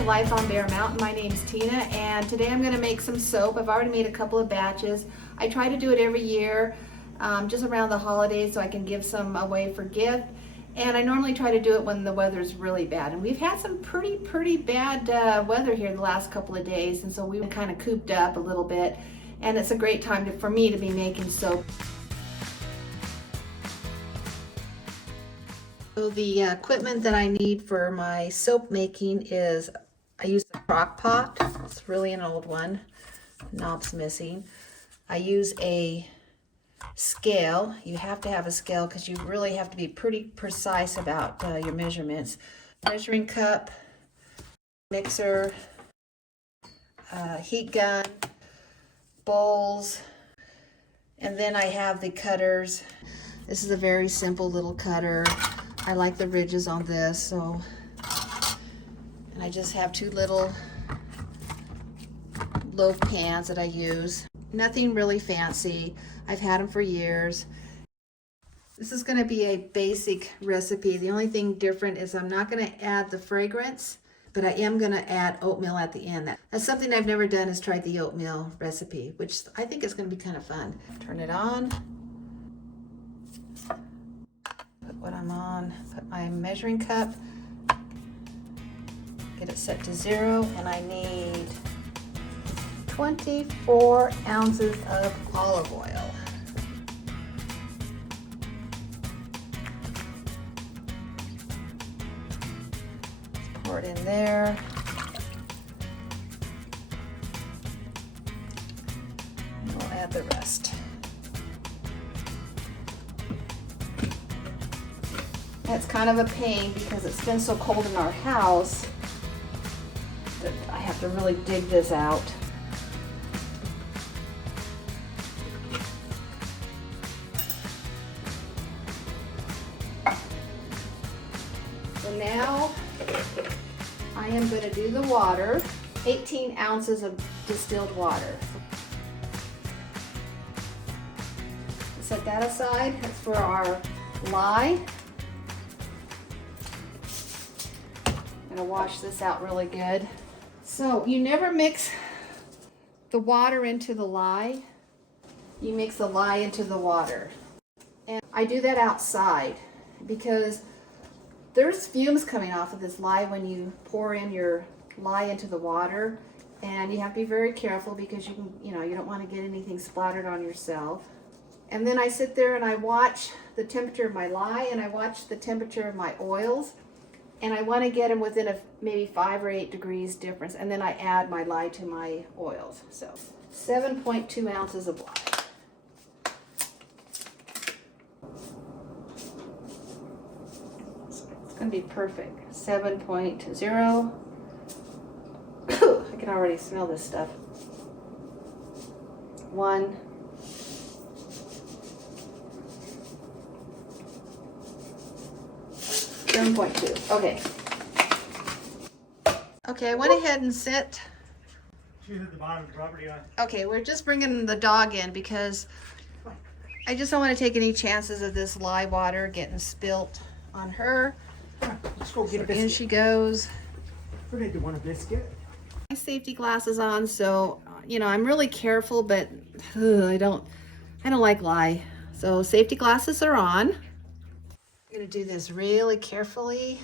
to Life on Bear Mountain. My name's Tina, and today I'm going to make some soap. I've already made a couple of batches. I try to do it every year, just around the holidays, so I can give some away for gift. And I normally try to do it when the weather's really bad. And we've had some pretty bad weather here the last couple of days, and so we've been kind of cooped up a little bit. And it's a great time for me to be making soap. So the equipment that I need for my soap making is, I use the crock pot. It's really an old one. Knob's missing. I use a scale. You have to have a scale because you really have to be pretty precise about your measurements. Measuring cup, mixer, heat gun, bowls, and then I have the cutters. This is a very simple little cutter. I like the ridges on this, so, and I just have two little loaf pans that I use. Nothing really fancy. I've had them for years. This is going to be a basic recipe. The only thing different is I'm not going to add the fragrance, but I am going to add oatmeal at the end. That's something I've never done, is tried the oatmeal recipe, which I think is going to be kind of fun. Turn it on. Put what I'm on, put my measuring cup, get it set to 0, and I need 24 ounces of olive oil. Let's pour it in there. And we'll add the rest. That's kind of a pain because it's been so cold in our house that I have to really dig this out. So now I am going to do the water, 18 ounces of distilled water. Set that aside. That's for our lye. I'm going to wash this out really good. So you never mix the water into the lye. You mix the lye into the water. And I do that outside because there's fumes coming off of this lye when you pour in your lye into the water, and you have to be very careful because you don't want to get anything splattered on yourself. And then I sit there and I watch the temperature of my lye, and I watch the temperature of my oils, and I want to get them within maybe 5 or 8 degrees difference, and then I add my lye to my oils. So 7.2 ounces of lye. Gonna be perfect. 7.0. I can already smell this stuff. 1. Okay. Okay, I went ahead and set. She's at the bottom of the property line. Okay, we're just bringing the dog in because I just don't want to take any chances of this lye water getting spilt on her. Let's go get a biscuit. In she goes. We need to want a biscuit. My safety glasses on, so I'm really careful, but I don't like lye. So safety glasses are on. I'm gonna do this really carefully.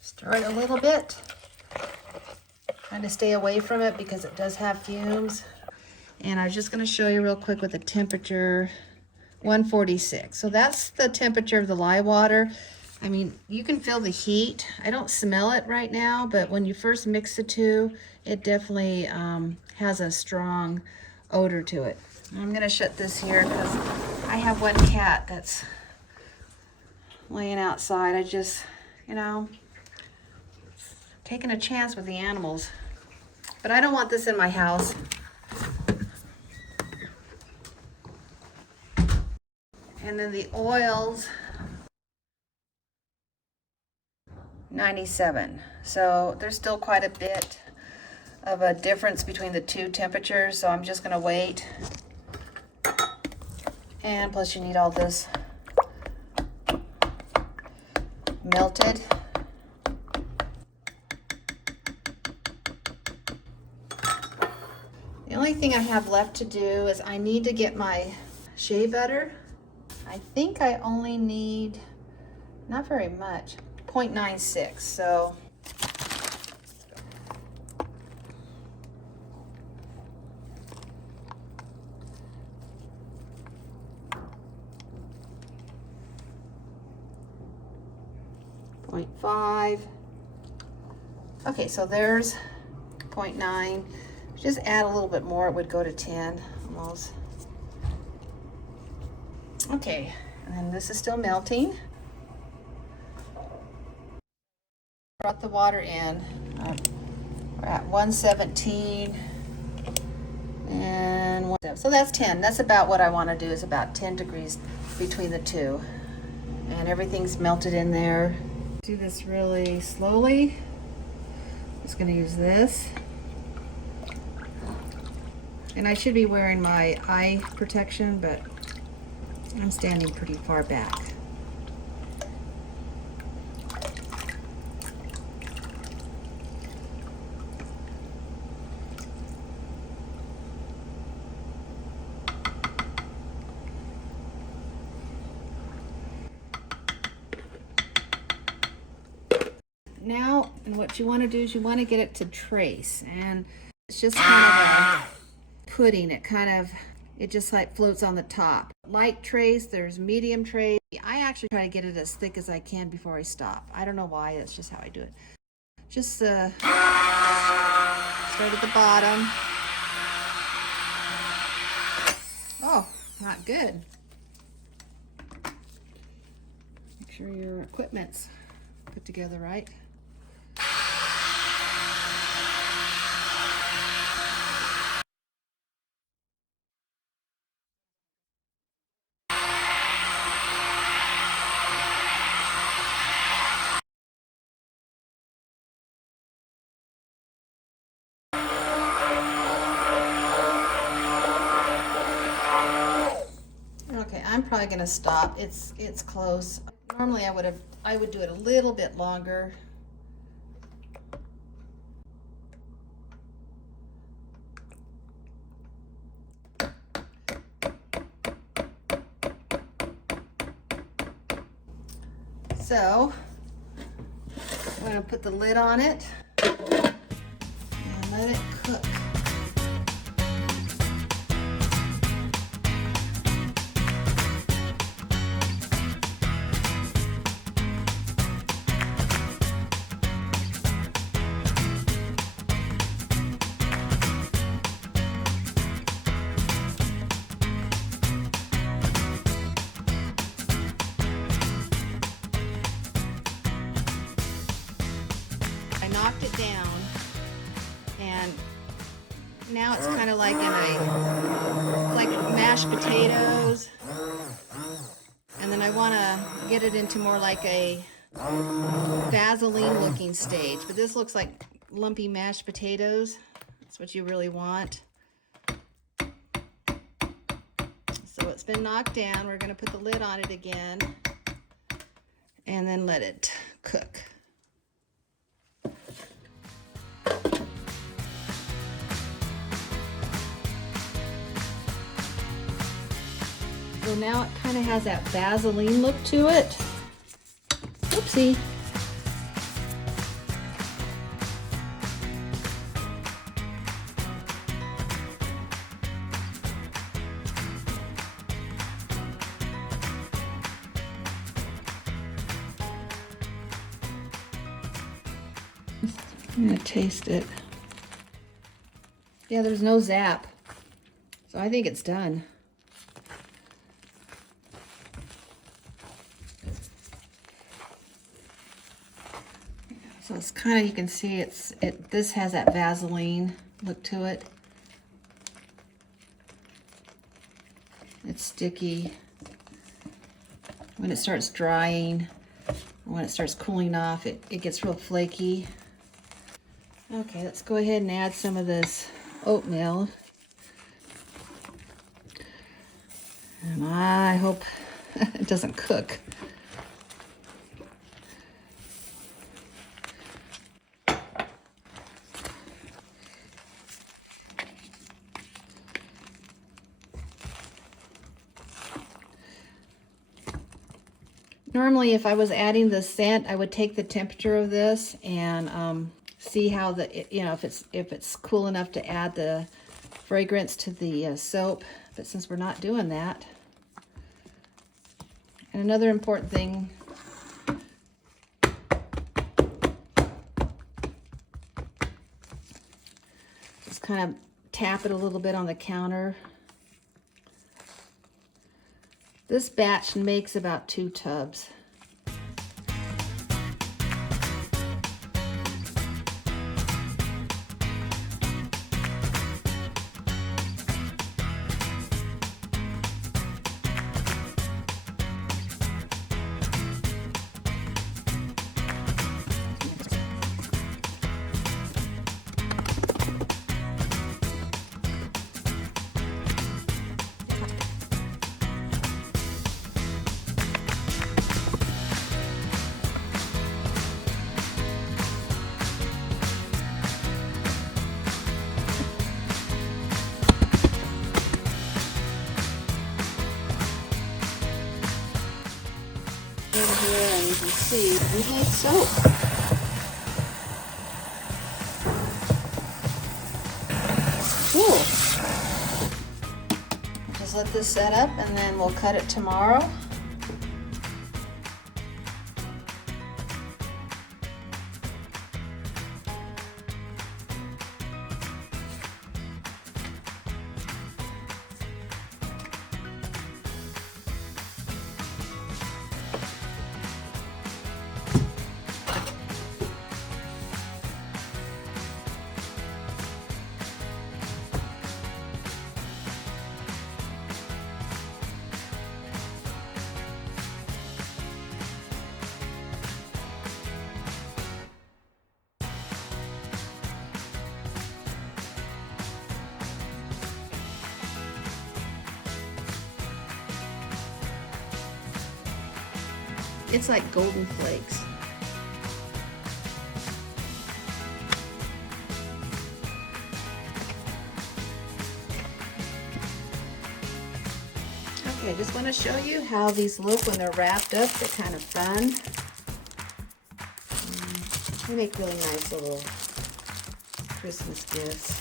Stir it a little bit. Trying to stay away from it because it does have fumes. And I was just going to show you real quick with the temperature, 146. So that's the temperature of the lye water. I mean, you can feel the heat. I don't smell it right now, but when you first mix the two, it definitely has a strong odor to it. I'm going to shut this here because I have one cat that's laying outside. I just, taking a chance with the animals. But I don't want this in my house. And then the oils, 97. So there's still quite a bit of a difference between the two temperatures, so I'm just gonna wait. And plus you need all this melted. The only thing I have left to do is I need to get my shea butter. I think I only need, not very much, 0.96, so. .5. Okay, so there's 0.9. Just add a little bit more, it would go to 10 almost. Okay, and then this is still melting. Brought the water in. We're at 117 and 1, so that's 10. That's about what I want to do, is about 10 degrees between the two. And everything's melted in there. Do this really slowly. Just going to use this. And I should be wearing my eye protection, but I'm standing pretty far back. Now, and what you want to do is you want to get it to trace, and it's just kind of a pudding. It just like floats on the top. Light trace, there's medium trace. I actually try to get it as thick as I can before I stop. I don't know why, that's just how I do it. Just start at the bottom. Oh, not good. Make sure your equipment's put together right. Okay, I'm probably gonna stop. It's close. Normally I would do it a little bit longer. So I'm gonna put the lid on it and let it cook. I knocked it down, and now it's kind of like like mashed potatoes, and then I want to get it into more like a Vaseline looking stage, but this looks like lumpy mashed potatoes. That's what you really want. So it's been knocked down. We're going to put the lid on it again and then let it cook. So now it kind of has that Vaseline look to it. Oopsie. I'm gonna taste it. Yeah, there's no zap. So I think it's done. So it's kind of, you can see this has that Vaseline look to it. It's sticky. when it starts drying, when it starts cooling off, it gets real flaky. Okay, let's go ahead and add some of this oatmeal. And I hope it doesn't cook. Normally, if I was adding the scent, I would take the temperature of this and see how if it's cool enough to add the fragrance to the soap. But since we're not doing that, and another important thing, just kind of tap it a little bit on the counter. This batch makes about 2 tubs. In here, and you can see we made soap. Cool. Just let this set up and then we'll cut it tomorrow. It's like golden flakes. Okay, I just want to show you how these look when they're wrapped up. They're kind of fun. They make really nice little Christmas gifts.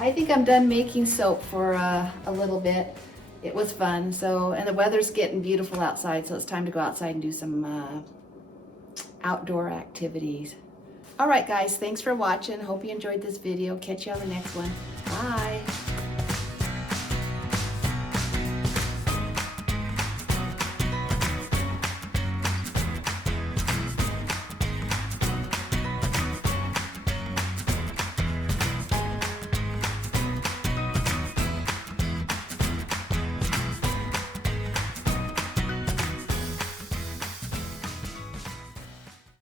I think I'm done making soap for a little bit. It was fun. So, and the weather's getting beautiful outside, so it's time to go outside and do some outdoor activities. All right, guys, thanks for watching. Hope you enjoyed this video. Catch you on the next one. Bye.